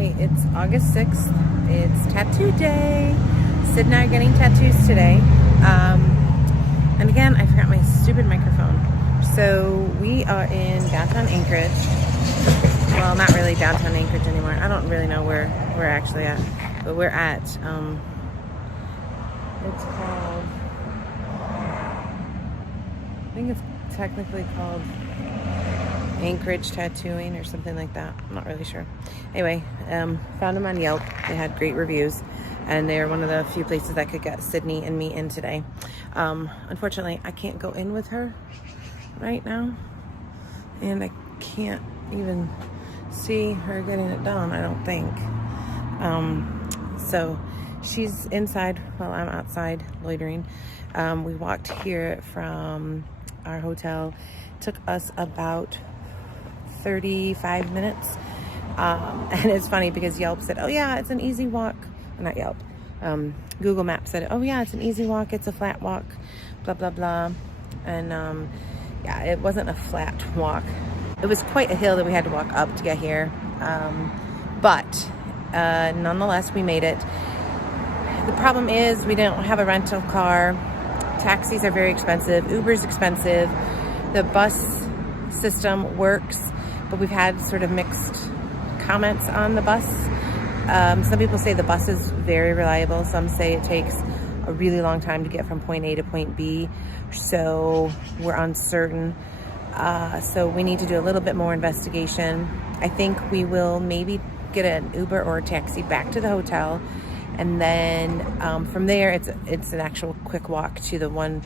Okay, it's August 6th. It's tattoo day. Sid and I are getting tattoos today. And again, I forgot my stupid microphone. So we are in downtown Anchorage. Well, not really downtown Anchorage anymore. I don't really know where we're actually at. But we're at, it's called, I think it's technically called Anchorage Tattooing or something like that. I'm not really sure. Anyway, found them on Yelp. They had great reviews, and they're one of the few places that could get Sydney and me in today. Unfortunately, I can't go in with her right now, and I can't even see her getting it done, I don't think. So she's inside while I'm outside loitering. We walked here from our hotel. Took us about 35 minutes. And it's funny because Yelp said, oh yeah, it's an easy walk. Not Yelp. Google Maps said, oh yeah, it's an easy walk. It's a flat walk, blah, blah, blah. And yeah, it wasn't a flat walk. It was quite a hill that we had to walk up to get here. But nonetheless, we made it. The problem is we don't have a rental car. Taxis are very expensive. Uber's expensive. The bus system works, but we've had sort of mixed comments on the bus. Some people say the bus is very reliable. Some say it takes a really long time to get from point A to point B. So we're uncertain. So we need to do a little bit more investigation. I think we will maybe get an Uber or a taxi back to the hotel. And then from there, it's an actual quick walk to the one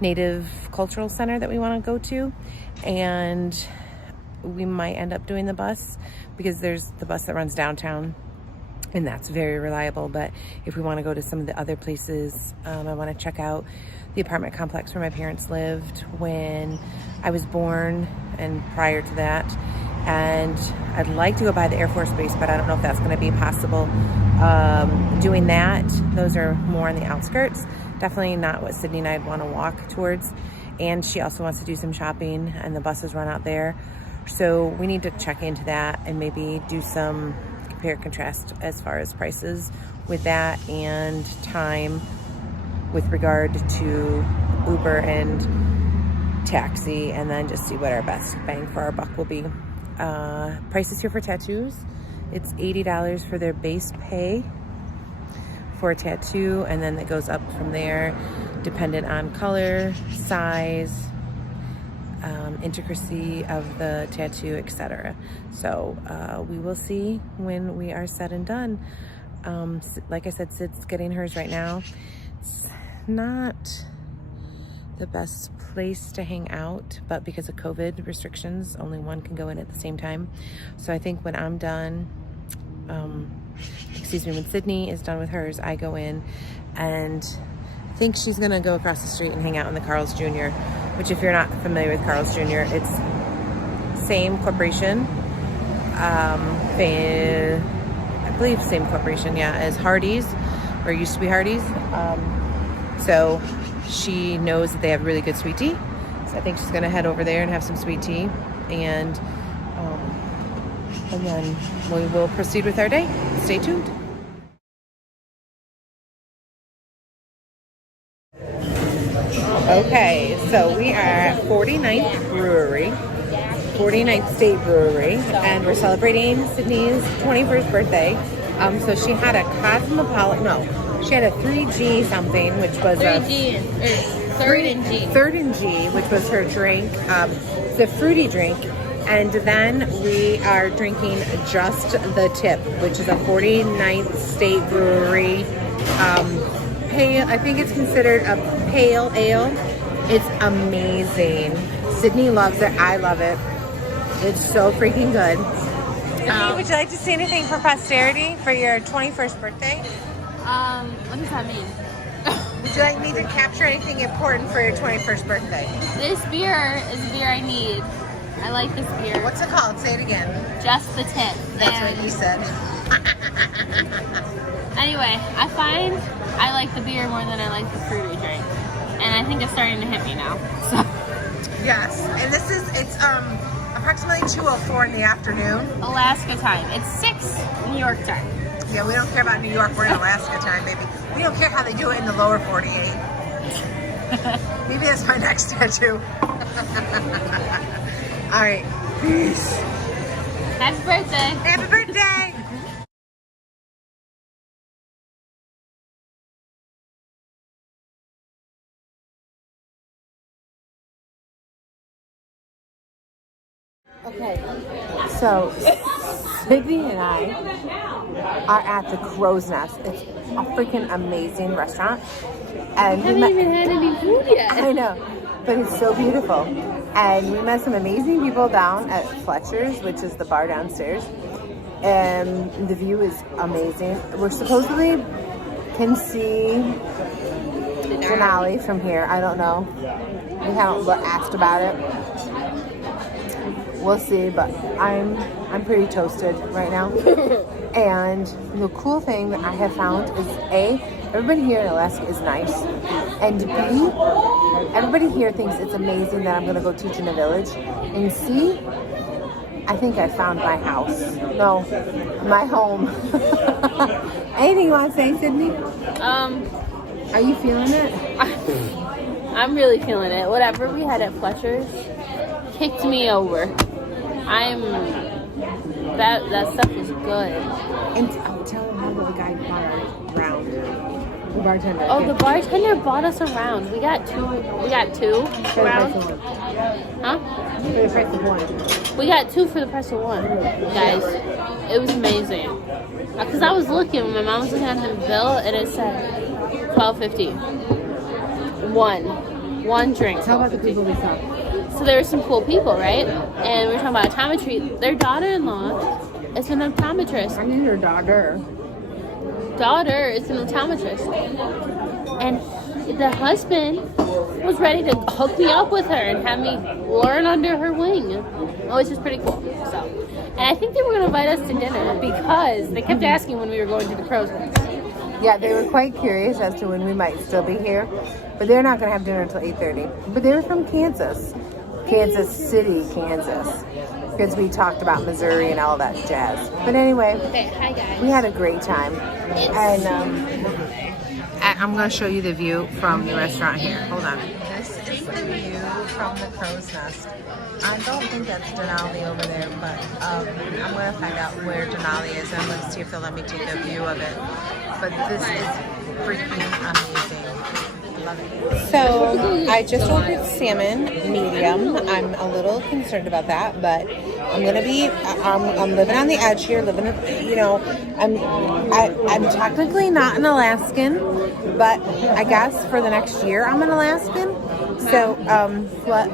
Native cultural center that we want to go to. And we might end up doing the bus because there's the bus that runs downtown, and that's very reliable. But if we want to go to some of the other places, I want to check out the apartment complex where my parents lived when I was born and prior to that. And I'd like to go by the Air Force Base, but I don't know if that's going to be possible. Doing that, those are more on the outskirts. Definitely not what Sydney and I'd want to walk towards. And she also wants to do some shopping, and the buses run out there. So we need to check into that and maybe do some compare contrast as far as prices with that and time with regard to Uber and taxi, and then just see what our best bang for our buck will be. Prices here for tattoos, it's $80 for their base pay for a tattoo, and then it goes up from there dependent on color, size, intricacy of the tattoo, etc. So we will see when we are said and done. Like I said, Sid's getting hers right now. It's not the best place to hang out, but because of COVID restrictions, only one can go in at the same time. So I think when I'm done, when Sydney is done with hers, I go in, and I think she's gonna go across the street and hang out in the Carl's Jr., which, if you're not familiar with Carl's Jr., it's same corporation, I believe same corporation, yeah, as Hardee's, or used to be Hardee's. So she knows that they have really good sweet tea. So I think she's gonna head over there and have some sweet tea, and then we will proceed with our day. Stay tuned. Okay, so we are at 49th Brewery, 49th State Brewery, and we're celebrating Sydney's 21st birthday. So she had a she had a 3G something, which was third and G, which was her drink. It's a fruity drink. And then we are drinking just the tip, which is a 49th State Brewery pale. I think it's considered a pale ale. It's amazing. Sydney loves it. I love it. It's so freaking good. Would you like to say anything for posterity for your 21st birthday? What does that mean? Would you like me to capture anything important for your 21st birthday? This beer is the beer I need. I like this beer. What's it called? Say it again. Just the tip. That's what you said. Anyway, I find I like the beer more than I like the fruity drink. And I think it's starting to hit me now. So. Yes, and it's a approximately 2:04 in the afternoon. Alaska time. It's 6 New York time. Yeah, we don't care about New York. We're in Alaska time, baby. We don't care how they do it in the lower 48. Maybe that's my next tattoo. All right. Peace. Happy birthday. Happy birthday. Okay, so Sydney and I are at the Crow's Nest. It's a freaking amazing restaurant. And I haven't even had any food yet. I know, but it's so beautiful. And we met some amazing people down at Fletcher's, which is the bar downstairs. And the view is amazing. We're supposedly can see Denali from here. I don't know. We haven't asked about it. We'll see, but I'm pretty toasted right now. And the cool thing that I have found is A, everybody here in Alaska is nice, and B, everybody here thinks it's amazing that I'm gonna go teach in a village, and C, I think I found my house. No, my home. Anything you want to say, Sydney? Are you feeling it? I'm really feeling it. Whatever we had at Fletcher's kicked me over. That stuff is good. And tell them how the guy bought round. The bartender. Oh, the bartender bought us a round. We got two rounds. Huh? For the price of one. We got 2 for the price of 1, guys. It was amazing. Because I was looking, my mom was looking at the bill, and it said $12.50. One drink. How about the people we saw? So there were some cool people, right? And we were talking about optometry. Their daughter-in-law is an optometrist. I mean, her daughter. Daughter is an optometrist. And the husband was ready to hook me up with her and have me learn under her wing. Oh, it's just pretty cool. So, and I think they were going to invite us to dinner because they kept asking when we were going to the Crow's Nest. Yeah, they were quite curious as to when we might still be here, but they're not going to have dinner until 8:30. But they were from Kansas City, Kansas, because we talked about Missouri and all that jazz. But anyway, Okay, hi guys. we had a great time, and I'm going to show you the view from the restaurant here. Hold on. This is the view from the Crow's Nest. I don't think that's Denali over there, but I'm going to find out where Denali is, and I'm going to see if they'll let me take a view of it. But this is freaking amazing. Love it. So I just ordered salmon medium. I'm a little concerned about that, but I'm gonna be. I'm living on the edge here. I'm technically not an Alaskan, but I guess for the next year I'm an Alaskan. So what?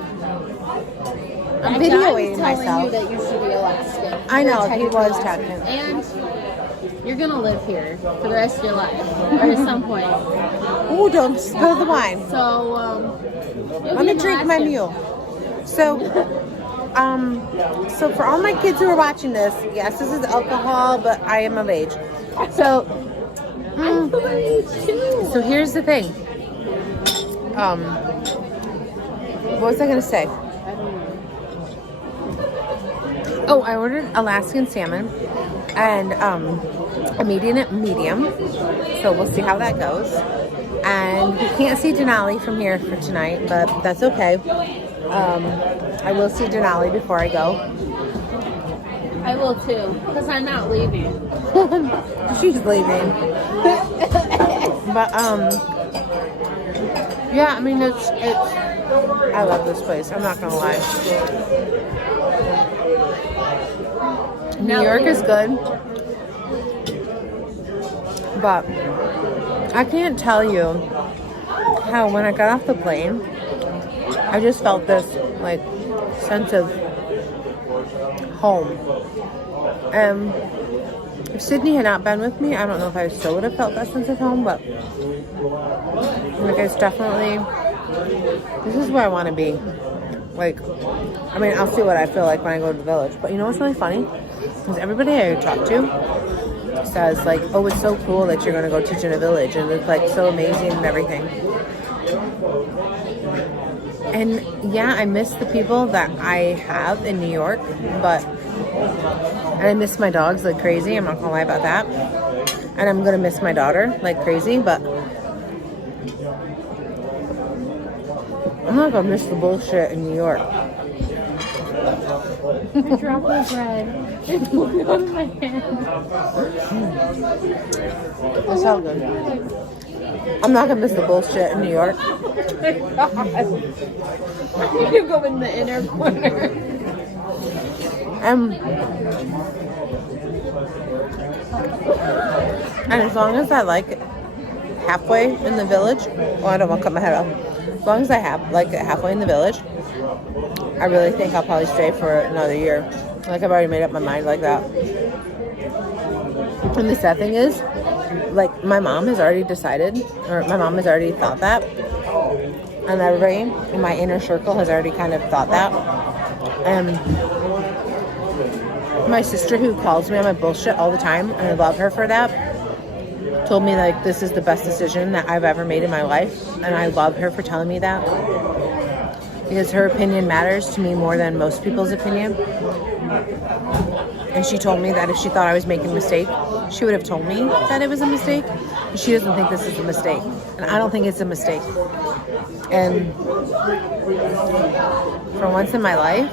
I'm videoing myself. You that you should be Alaskan. I know he was talking. And you're gonna live here for the rest of your life, or at some point. Ooh, don't spill the wine. So, Let me drink my mule. So for all my kids who are watching this, yes, this is alcohol, but I am of age. So, I'm of age too. so here's the thing. What was I gonna say? Oh, I ordered Alaskan salmon and I'm eating it medium, so we'll see how that goes. And we can't see Denali from here for tonight, but that's okay. I will see Denali before I go. I will too, because I'm not leaving. She's leaving. But yeah, I mean it's I love this place. I'm not gonna lie. New York is good, but I can't tell you how when I got off the plane, I just felt this like sense of home. If Sydney had not been with me, I don't know if I still would have felt that sense of home, but like it's definitely, this is where I want to be. Like, I mean, I'll see what I feel like when I go to the village, but you know what's really funny? Because everybody I talk to says like, oh, it's so cool that you're going to go teach in a village and it's like so amazing and everything. And yeah, I miss the people that I have in New York, and I miss my dogs like crazy. I'm not gonna lie about that. And I'm gonna miss my daughter like crazy, but I'm not gonna miss the bullshit in New York. I dropped my bread. It's moving out of my hand. That's all good. I'm not gonna miss the bullshit in New York. You go in the inner corner. And as long as I like halfway in the village, well, I don't want to cut my head off. As long as I have like halfway in the village, I really think I'll probably stay for another year. Like I've already made up my mind like that. And the sad thing is, like my mom has already decided, or my mom has already thought that, and everybody in my inner circle has already kind of thought that. And my sister, who calls me on my bullshit all the time, and I love her for that, told me like this is the best decision that I've ever made in my life, and I love her for telling me that, because her opinion matters to me more than most people's opinion. And she told me that if she thought I was making a mistake, she would have told me that it was a mistake. But she doesn't think this is a mistake, and I don't think it's a mistake. And for once in my life,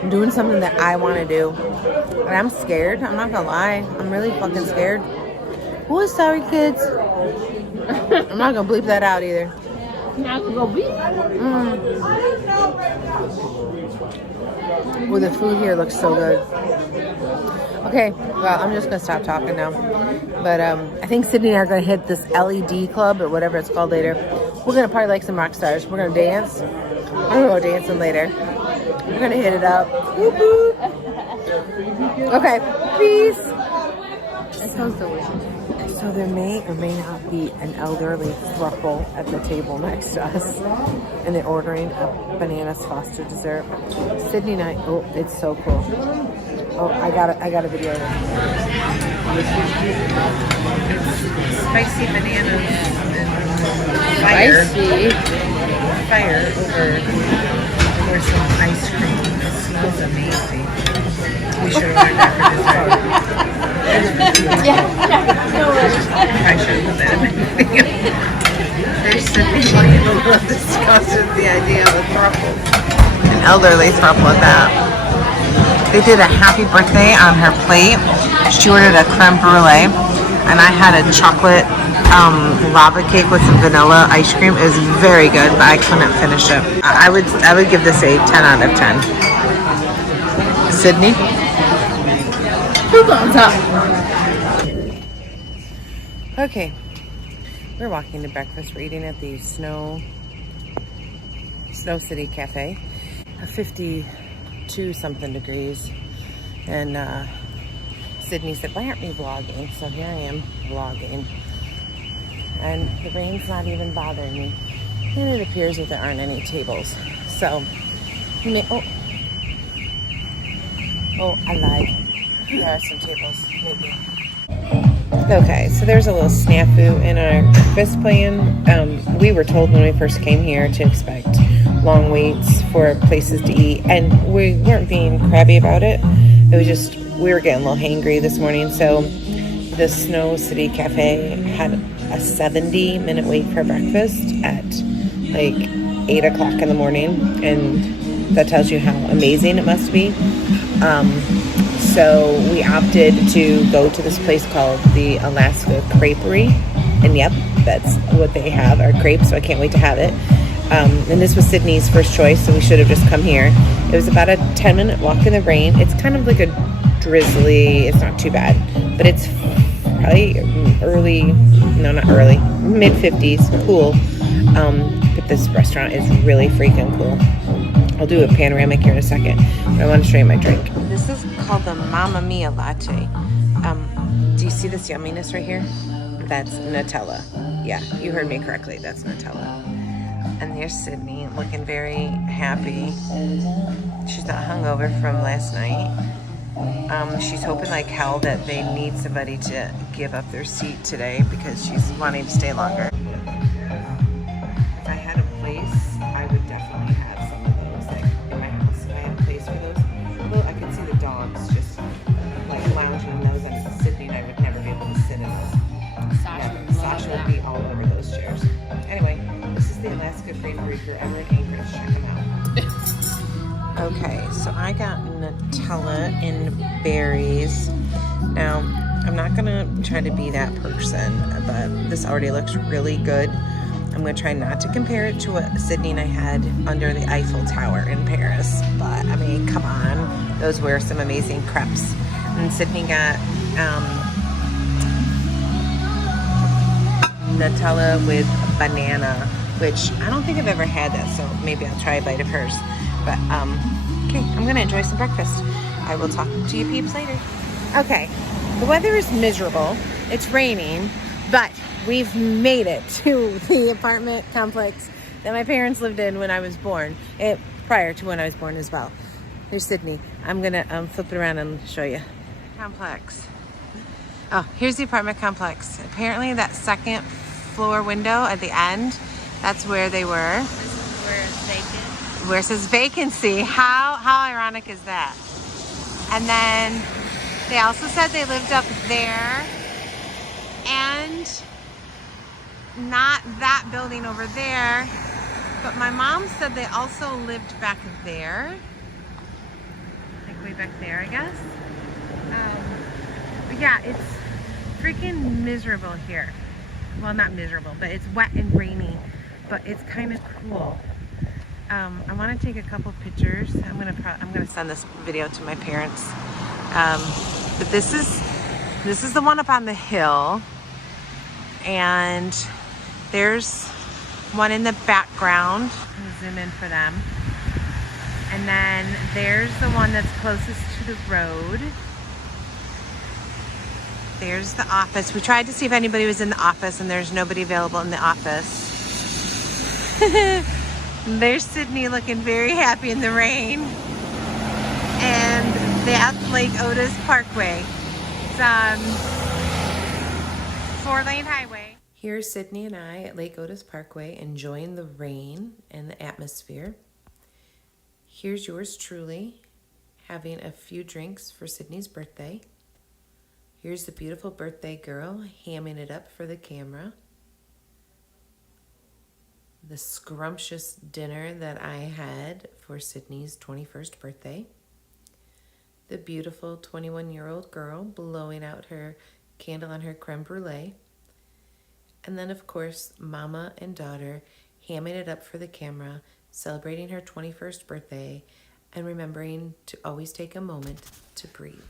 I'm doing something that I want to do, and I'm scared. I'm not gonna lie, I'm really fucking scared. Oh, sorry, kids. I'm not gonna bleep that out either. Now I can go beat. Well, the food here looks so good. Okay, well, I'm just gonna stop talking now. But I think Sydney and I are gonna hit this LED club or whatever it's called later. We're gonna party like some rock stars. We're gonna dance. We're gonna go dancing later. We're gonna hit it up. Whoop, whoop. Okay, peace. That sounds delicious. So there may or may not be an elderly throuple at the table next to us, and they're ordering a bananas foster dessert. Sydney and I, oh, it's so cool. Oh, I got a video of it. Spicy bananas and fire. Fire over some ice cream. It smells amazing. We should have ordered that for dessert. Yeah, no worries. I should have put that in my video. There's Sydney looking a little disgusted with the idea of a throuple. An elderly throuple at that. They did a happy birthday on her plate. She ordered a creme brulee, and I had a chocolate lava cake with some vanilla ice cream. It was very good, but I couldn't finish it. I would give this a 10 out of 10. Sydney? Two thumbs up. Okay, we're walking to breakfast. We're eating at the Snow City Cafe. 52 something degrees, and Sydney said, "Why aren't we vlogging?" So here I am vlogging, and the rain's not even bothering me, and it appears that there aren't any tables. So we may, oh, I lied. There are some tables, maybe. Okay, so there's a little snafu in our breakfast plan. We were told when we first came here to expect long waits for places to eat, and we weren't being crabby about it. It was just, we were getting a little hangry this morning, so the Snow City Cafe had a 70-minute wait for breakfast at like 8 o'clock in the morning, and that tells you how amazing it must be. So we opted to go to this place called the Alaska Creperie, and yep, that's what they have, are crepes, so I can't wait to have it. And this was Sydney's first choice, so we should have just come here. It was about a 10-minute walk in the rain. It's kind of like a drizzly, it's not too bad, but it's probably mid-50s, cool. But this restaurant is really freaking cool. I'll do a panoramic here in a second, but I want to show you my drink. This is called the Mamma Mia latte. Do you see this yumminess right here? That's Nutella. Yeah, you heard me correctly. That's Nutella. And there's Sydney looking very happy. She's not hungover from last night. She's hoping like hell that they need somebody to give up their seat today because she's wanting to stay longer. If I had a place, I would definitely I'm in Anchorage. Check them out. Okay, so I got Nutella and berries. Now, I'm not gonna try to be that person, but this already looks really good. I'm gonna try not to compare it to what Sydney and I had under the Eiffel Tower in Paris. But I mean, come on, those were some amazing crepes. And Sydney got Nutella with banana, which I don't think I've ever had that, so maybe I'll try a bite of hers. But okay, I'm gonna enjoy some breakfast. I will talk to you peeps later. Okay, the weather is miserable. It's raining, but we've made it to the apartment complex that my parents lived in when I was born, prior to when I was born as well. Here's Sydney. I'm gonna flip it around and show you. Complex. Oh, here's the apartment complex. Apparently that second floor window at the end, that's where they were. This is where it's vacant. Where it says vacancy. How ironic is that? And then they also said they lived up there and not that building over there, but my mom said they also lived back there, like way back there, I guess. But yeah, it's freaking miserable here. Well, not miserable, but it's wet and rainy, but it's kind of cool. I want to take a couple pictures. I'm gonna send this video to my parents. But this is the one up on the hill, and there's one in the background. I'm gonna zoom in for them. And then there's the one that's closest to the road. There's the office. We tried to see if anybody was in the office, and there's nobody available in the office. There's Sydney looking very happy in the rain. And that's Lake Otis Parkway. It's 4-lane highway. Here's Sydney and I at Lake Otis Parkway enjoying the rain and the atmosphere. Here's yours truly having a few drinks for Sydney's birthday. Here's the beautiful birthday girl hamming it up for the camera. The scrumptious dinner that I had for Sydney's 21st birthday. The beautiful 21-year-old girl blowing out her candle on her creme brulee. And then, of course, Mama and daughter hamming it up for the camera, celebrating her 21st birthday, and remembering to always take a moment to breathe.